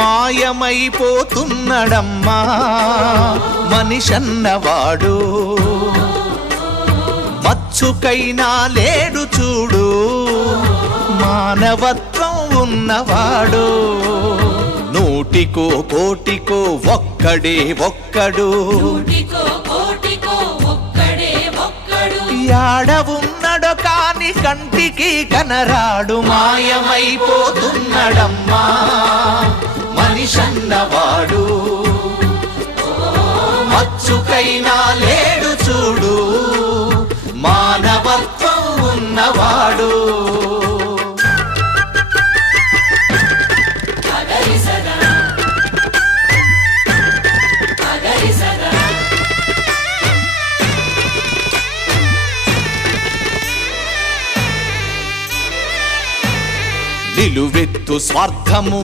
మాయమైపోతున్నడమ్మా మనిషన్నవాడు, మచ్చుకైనా లేడు చూడు మానవత్వం ఉన్నవాడు. నూటికో కోటికో ఒక్కడే ఒక్కడు, యాడ ఉన్నడో కాని కంటికి కనరాడు. మాయమైపోతున్నడమ్మా మనిషన్నవాడు, మచ్చుకైనా లేడు చూడు మానవత్వం ఉన్నవాడు. నిలువెత్తు స్వార్థము